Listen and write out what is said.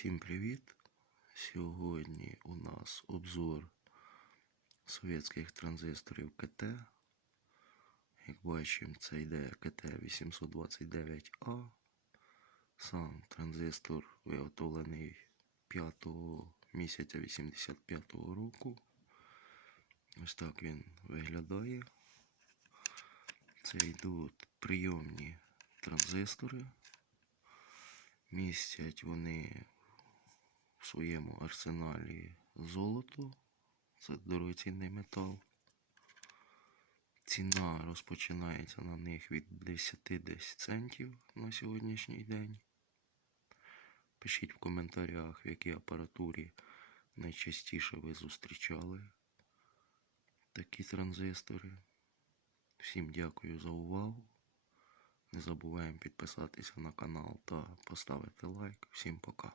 Всім привіт! Сьогодні у нас обзор совєтських транзисторів КТ. Як бачимо, це йде КТ 829А. Сам транзистор виготовлений 5 місяця 85-го року. Ось так він виглядає. Це йдуть прийомні транзистори. Містять вони своєму арсеналі золото. Це дорогоцінний метал. Ціна розпочинається на них від 10 десь центів на сьогоднішній день. Пишіть в коментарях, в якій апаратурі найчастіше ви зустрічали такі транзистори. Всім дякую за увагу. Не забуваємо підписатися на канал та поставити лайк. Всім пока.